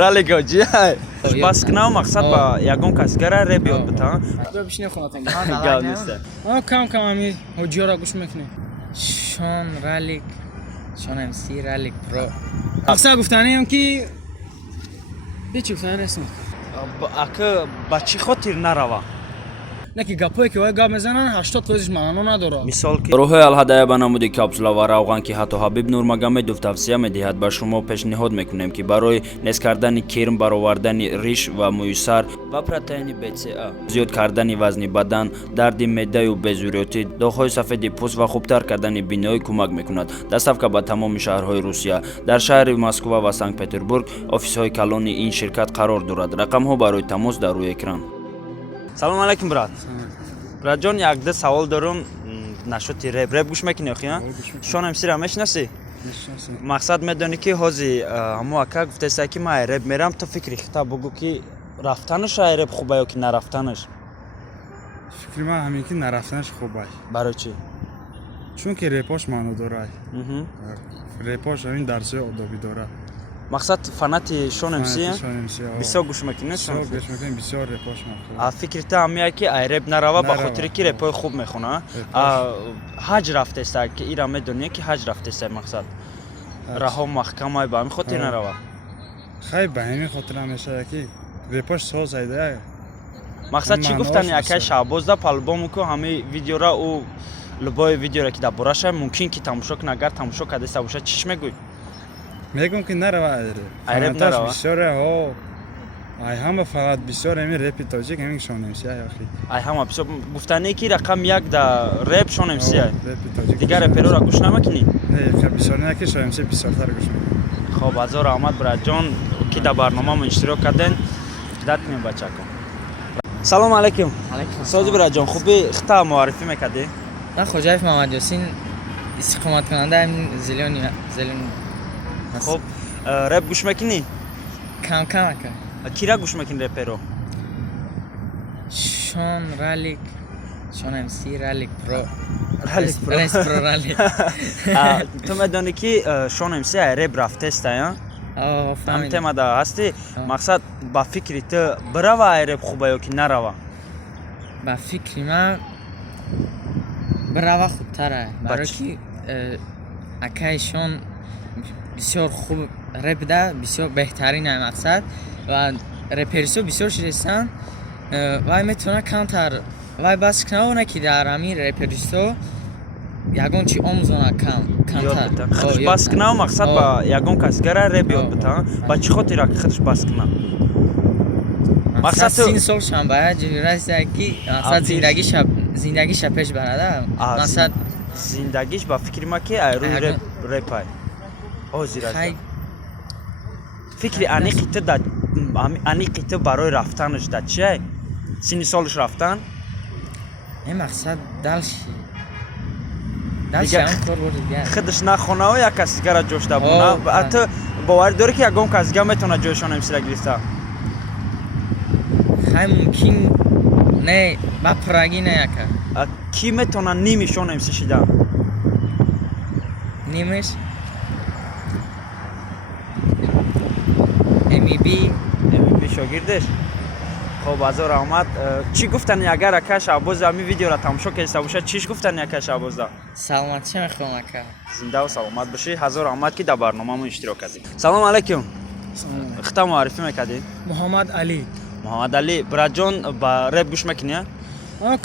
Rally goji. Bas genau maqsad ba yagon kasgara rap yod bita. بشینه خونتن Gal niste. کم کم همی هجی را گوش میکنی شان رالیک شان ام سی رالیک پرو افسر گفتنی هم که چی گفتنی اسم Akı bachi khotir narava. نه که گپایی که وای گپ میزنن 80 فیصدش معنا نداره Misol ki روح الهدایه با نمودی کپسولا و روغان که حتی حبیب نورمگامدوف توصیه می‌دهد با شما پیشنهاد میکنیم که برای نصب کردن کرم برآوردن ریش و مویسر و پروتئین BCA زیاد کردن وزن بدن درد معده و به‌ضروری داغ‌های سفید پوست و خوبتر کردن بینایی کمک میکند دستافکا با تمام شهرهای روسیه در شهر مسکو و سنت پترزبورگ آفیس‌های کلان این شرکت قرار دارد رقم‌ها برای تماس در روی اکران Салом алейкум брат. Братҷон якда савол дорум нашоти реп гӯш мекунӣ охи шонам сира мешинаси мақсад медонӣ ки ҳози ҳамо ака гуфтеса ки ман реп мерам ту фикри хита бугӯ ки рафтанаш реп хуба ё ки нарафтанаш фикри ман ҳамин ки нарафтанаш хуб аст барои чӣ чунки репош маъно дорад репош ҳамин дарсҳои одобӣ дорад мақсад фанати шонам сия бисёр гӯш мекунӣ бисёр репош фикри та ҳамия ки ай реп нарава ба хотире ки репҳои хуб мехона ҳаҷ рафтеса ки ира медонӣ ки ҳаҷ рафтеса мақсад раҳо маҳкамай ба ҳамин хотир нарава хай ба ҳамин хотир ҳамеша ки репош соз айда мақсад чӣ гуфтани акай шаҳбозда палбому ку ҳамаи видеора ӯ лубои видеоре ки дар бораша мумкин ки тамошо кун агар тамошо кардеса боша чиш мегӯй мегӯм ки нарава реп нарава бисёре ҳо ай ҳама фақат бисёр ҳамин репи тоҷик ҳамин шонемсия охи ай ҳама бисёр гуфтане ки рақам як да реп шонемсия дигар реперора гӯш намекунӣ не бисёр не ки шонемсия бисёртар гӯш мекунам хоб ҳазор раҳмат братҷон ки дар барномамо иштирок карден дат кунем бачако салом алейкум соҷи братҷон хуби хита муаррифӣ мекардӣ من خوجایف محمد یاسین استقامت کننده همین زلیون خب رپ گوش میکنی؟ کم کم اکر کیرا گوش میکنی رپرو؟ شان رالیک شان ام سی رالیک پرو رالیک پرو رالیک تو میدونی که شان ام سی رپ رفته است یا؟ هم تما دا هستی مقصد با فکری تو بروا رپ خوبه یا که نروا؟ با فکری من برای خوبتره برای که اکایشون بسیار خوب رپ ده بسیار بهترینه مقصد و رپرسو بسیار شدستن و میتونه کمتر و بس کنونه که در همین رپرسو یگون چی آموزونه کمتر خودش بس کنه مقصد با یگون کسگره رپ یاد بتن با چی خاطر که خودش بس کنه مقصد 3 سال شم باید راسته که مقصد زندگیش پیش برده مقصد زندگیش با فکر ما که روی رپ های حاضر است فکری انیقی تو برای رفتنش داد چیه؟ 3 سالش رفتن؟ این مقصد دلشی هم کار بوده خودش نخونه و یک کسی گره جوشته بونه حتی باور داره که یکم کسی گره میتونه جوشان امسیره گریسته خیلی ممکن نه با پراگی نه یکه کی میتونه نیمیشون امسی شده؟ نیمش امی بی شاگردش خب ازار آمد چی گفتن اگر اکا شعباز همی ویدیو را تماشا کرده باشه چیش گفتن اکا شعبازده؟ سلامتی میخوام اکا زنده و سلامت باشی هزار آمد که در برنامه اشتراک کردی سلام علیکم خطا معرفی میکردی؟ محمد علی محمد علی برادجان با رپ گوش میکنی؟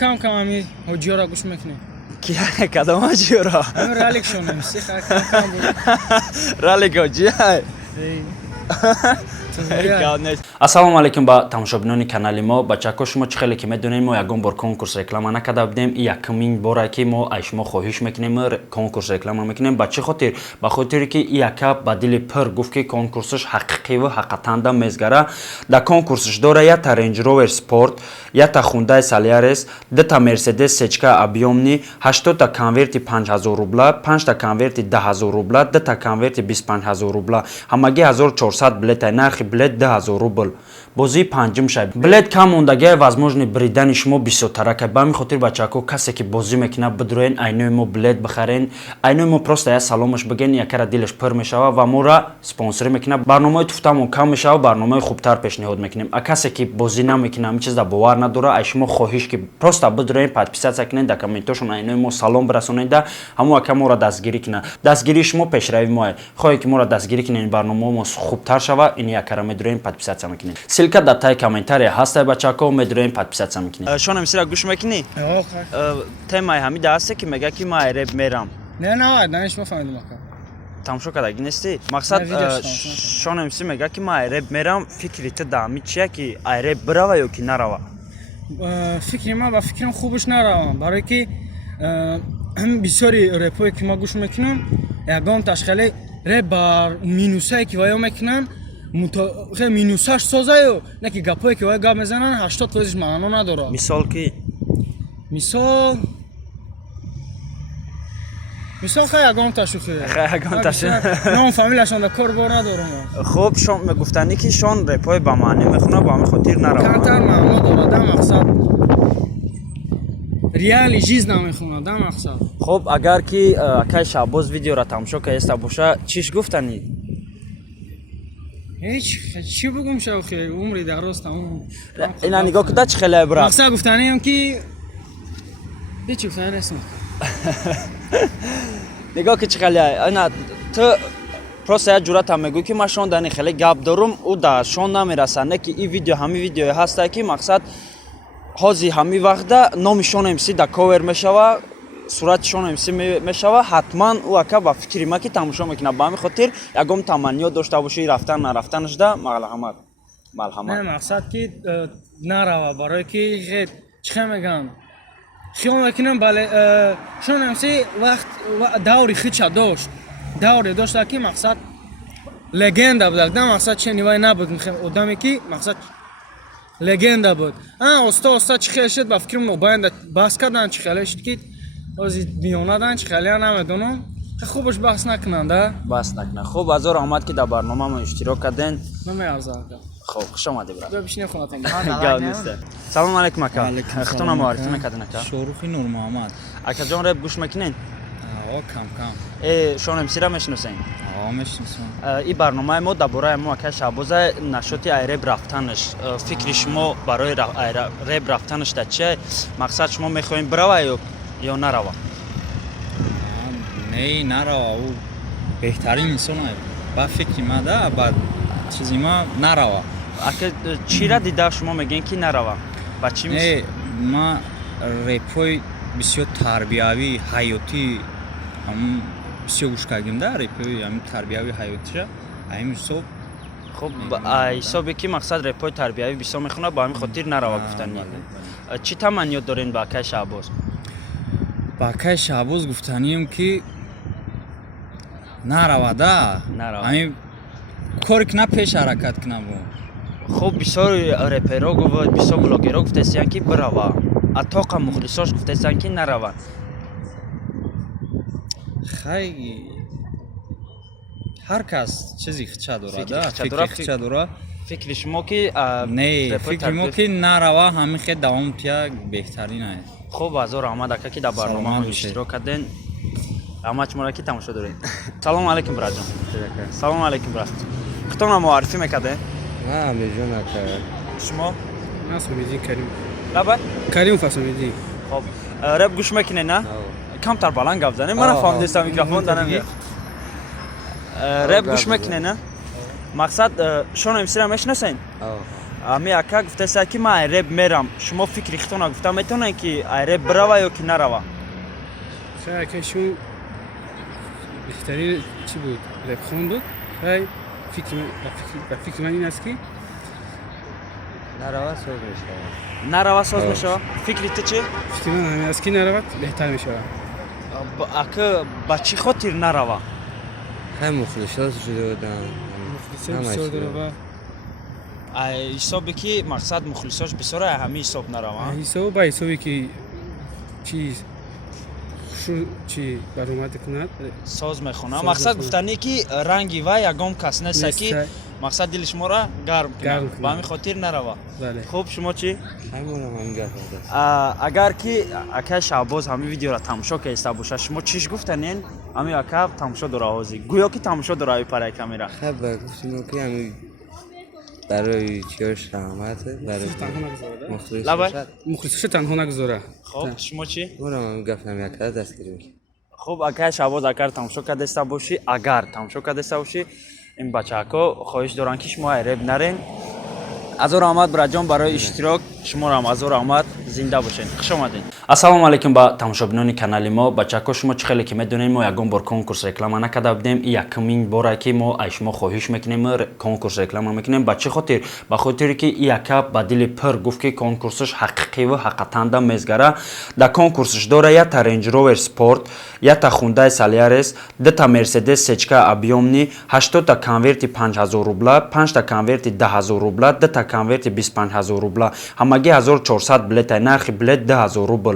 کم کم همی هجی را گوش میکنی کیا کدام هجی را؟ همه رالیک شونم سیخ کم کم بود رالیک هجی های ассалому алайкум ба тамошобинони канали мо бачаҳко шумо чӣ хеле ки медонед мо ягон бор конкурс реклама накарда будем и якумин боре ки мо аз шумо хоҳиш мекунем конкурс реклама мекунем ба чӣ хотир ба хотире ки яка ба дили пир гуфт ки конкурсаш ҳақиқиву ҳақиқатанда мезгара дар конкурсаш дора ята Range Rover Sport ята Hyundai Solaris дата Mercedes сечка объёмни 80 конверти 5000 рубла 5 конверти 10000 рубла дата конверти 25000 рубла ҳамагӣ 1400 билет нархи билет 10000 рубл бозии панҷум шаб. Блед кам мондагия возможно бридани шумо бисёртарака. Ба ҳамин хотир бачаҳако касе ки бозӣ мекунад бидурен айнои мо билет бихарен. Айнои мо просто я саломаш биген, якара дилаш пир мешава ва мора спонсорӣ мекунад. Барномаи туфтамон кам мешава, барномаи хубтар пешниҳод мекунем. А касе ки бозӣ намекунад, ҳамин чизда бовар надора, ай шумо хоҳиш ки просто бидурен подписатсия кунед, да комментошон айнои мо салом бирасонед, да ҳамон ака моро дастгирӣ кунад. Дастгирии шумо пешрави моа. Хоҳе ки моро дастгирӣ кунед, барномаи мо хубтар шава, ин якара медурен подписатсия мекунед. Силка дар таи комментария ҳаста бачаҳако, медурен подписатсия мекунед. Шонам сира гӯш мекунӣ? Темаи ҳамида ҳасте ки мега ки ман реп мерам. Не, даниш мафаҳмидам ака. Тамошо кардаги нести? Мақсад шонам си мега ки ман реп мерам, фикри ту да ҳамин чия ки реп бирава ё ки нарава? Фикри ман ба фикрам хубаш наравам, барое ки бисёри репое ки ман гӯш мекунам, ягон ташкали реп бар минусае ки ваё мекунан, минусаш созаю, не ки гапое ки ваё гап мезанан 80% маъно надорад. Мисол ки? Мисол хай ягон ташухи. Nom фамилияшон да кор бор надорам. Хуб, шон мегуфтани ки шон репой ба маънӣ мехонад, ба ҳамин хотир нарава. Камтар маъно дорад, да мақсад. Реали жизнь намехонад, да мақсад. Хуб, агар ки акай Шаҳбоз видеора тамошо каеста боша, чиш гуфтанӣ? Чӣ бигӯм шавхи умри дароз тамом. Ина нигоҳ куда чӣ хеле брат. Мақсад гуфтаниам ки ҳеҷ гуфтани нестам. Нигоҳ ки чӣ хеле ина ту просто як ҷуръатам мегӯй ки ман шондани хеле гап дорум, ӯ да шон намераса, не ки ин видео ҳамин видеое ҳаста ки мақсад ҳози ҳамин вақта номи Шон МС да ковер мешава, сурати Шон МС мешава, ҳатман ӯ ака ба фикри ман ки тамошо мекунад, ба ҳамин хотир ягон таманниё дошта бошӣ рафтан нарафтанашда малҳамат. Не мақсад ки нарава, барое ки чихе мегӯям хиёл мекунам, бале Шон МС вақт даври хича дошт, давре дошта ки мақсад легенда будак, да мақсад ченивай набуд, одаме ки мақсад легенда буд. Оста чихел шуд, ба фикрам нобаянда баҳс кардан чихеле шуд ки ози диёнадан чихелея намедонам. Хубаш баҳс накунанд, да? Баҳс накунанд. Хуб, азор омад ки дар барномамо иштирок карден. Намеарзад. Хуб, хуш омадӣ брат. Бишинем хонатон. Гап нест. Салом алейкум ака. Хитона муаррифӣ мекардин ака? Шорухи Нурмуҳаммад. Акаҷон реп гӯш мекунен? Кам. Шон МС-ра мешиносен? Мешиносам. ин барномаи мо дар бораи мо акай Шаҳбоза нашоти реп рафтанаш, фикри шумо барои реп рафтанаш да чия? Мақсад шумо мехоҳем бирава ё нарава? Не, нарава, ӯ беҳтарин инсон аст. Ба фикри ма да, ба чизи ма нарава. Ака чира дида шумо мегӯен ки нарава? Ба чӣ Не, ма репҳои бисёр тарбиявӣ, ҳаётӣ бисёр гӯш кардем, да, репҳои тарбиявӣ ҳаётиша, ҳамин ҳисоб. Хуб, ҳисобе ки мақсад репҳои тарбиявӣ бисёр мехонад, ба ҳамин хотир нарава гуфтанӣ. Чӣ таманниё дорен ба акай Шаҳбоз? Ба акай Шаҳбоз гуфтанием ки нарава, да. Ҳамин кори кунад, пеш ҳаракат кунад. Хуб, бисёри реперо гуфт, бисёр блогеро гуфтаистанд ки бирава. Атоқа мухлисош гуфтаистанд ки нарава. Хай ҳар кас чизи хича дорад, да, фикри хича дорад. Фикри шумо ки не, фикри мо ки нарава, ҳамин хел давом тия беҳтарин аст. Хуб, азор аҳмад ака ки дар барномамо иштирок карден. Аҳмадшуморо ки тамошо доред. Салом алейкум братҷон. Салом алейкум брат. Хитона муаррифӣ мекарден? Амирҷон ака. Шумо? Ман Сомиддин Карим. Лаба? Карим Фасомиддин. Хуб, реп гӯш мекунед, на? Камтар баланд гап занед, ман нафаҳмидистам микрофон да намеяд. Реп гӯш мекунед, на? Мақсад Шон МС-ра мешиносен? ами ака гуфтаистанд ки ман реп мерам. Шумо фикри хитона гуфта метавонед ки реп бирава ё ки нарава? Хай ака шун беҳтарин чӣ буд? Репхон буд. Хай фикри ман ин аст ки нарава соз мешавад. Нарава соз мешавад? Фикри ту чӣ? фикри ман ҳамин аст ки наравад беҳтар мешавад. Ака ба чӣ хотир нарава? Хай мухлисоз шудоданд. Мухлисош бисёр дорад. ҳисобе ки мақсад мухлисош бисёра, ҳамин ҳисоб нарава? ҳисоб ба ҳисобе ки чиз чӣ баромад кунад соз мехонад. Мақсад гуфтанӣ ки ранги вай ягон кас неста ки мақсад дили шуморо гарм Гарм кунад кунад. ба ҳамин хотир нарава. Бале. Хуб шумо чӣ? ҳамонам ҳам гап аст. агар ки акаи Шаҳбоз ҳамин видеоро тамошо кеста боша шумо чиш гуфтанен ҳамин ака тамошо дора ҳозир гӯё ки тамошо дора параи камера хабар гуфтیم که همین برای چیارش رحمت برای مخلص لبای؟ باشد мухлисаша танҳо нагузора. хуб шумо чӣ? اونم هم گفت هم یک دستگیری میکنه хуб акаи Шаҳбоз агар тамошо кардеста бошӣ агар тамошо кардеста бошӣ ин бачаҳако хоҳиш доранд ки шумо айреб нарен азор раҳмат браҷон барои иштирок шуморо ҳам азор раҳмат зинда бошед хуш омадед. ассалому алайкум ба тамошобинони канали мо бачаҳако шумо чӣ хеле ки медонед мо ягон бор конкурс реклама накарда будем якумин боре ки мо аз шумо хоҳиш мекунем конкурс реклама мекунем ба чӣ хотир ба хотире ки яка ба дили пир гуфт ки конкурсаш ҳақиқиву ҳақиқатанда мезгара дар конкурсаш дора ята Range Rover Sport ята Hyundai Solaris дата Mercedes сечка объёмни 8 конверти 5000 рубла 5 конверти 10000 рубла дата конверти 25000 рубла ҳамаги 1400 билетай нархи билет 10000 рубл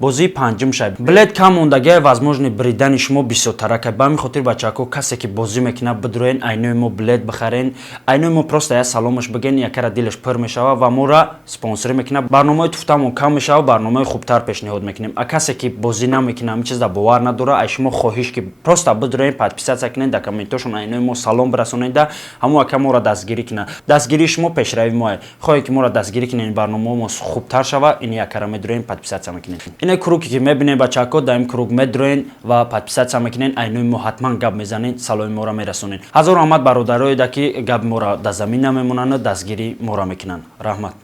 бозии панҷум шаб билет кам мондагия возможни бридани шумо бисёртарака ба ҳамин хотир бачаҳако касе ки бозӣ мекунад бидроен айнои мо билет бихарен айнои мо просто я саломаш биген якара дилаш пир мешава ва мора спонсорӣ мекунад барномаи туфтамон кам мешава барномаи хубтар пешниҳод мекунем а касе ки бозӣ намекунад ҳамин чизда бовар надора ай шумо хоҳиш ки просто бидроен подписатсия кунед дар комментошон айнои мо салом бирасонеда ҳамон ака моро дастгирӣ кунад дастгирии шумо пешрави мо хоҳе ки моро дастгирӣ кунед барномаи мо хубтар шава ин якара медроен подписатсия мекунед ин круги ки мебинед бачаҳако дар ин круг медроен ва подписатсия мекунед айнои мо ҳатман гап мезанед саломи моро мерасонед ҳазор раҳмат бародароеда ки габи моро дар замин намемонанд дастгирии моро мекунанд раҳмат.